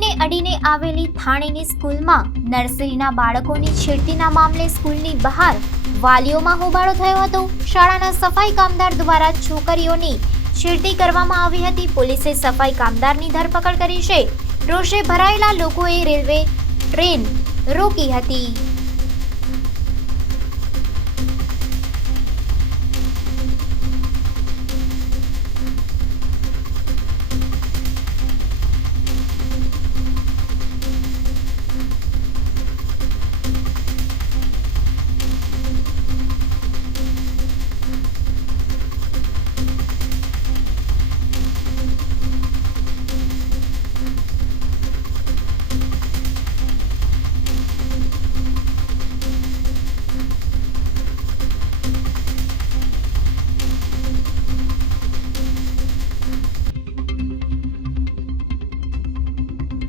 રેલવેને અડીને આવેલી થાણેની સ્કૂલમાં નર્સરીના બાળકોની છેડતીના મામલે સ્કૂલની બહાર વાલીઓમાં હોબાળો થયો હતો। શાળાના સફાઈ કામદાર દ્વારા છોકરીઓની છેડતી કરવામાં આવી હતી। પોલીસે સફાઈ કામદારની ધરપકડ કરી છે। રોષે ભરાયેલા લોકોએ રેલવે ટ્રેન રોકી હતી।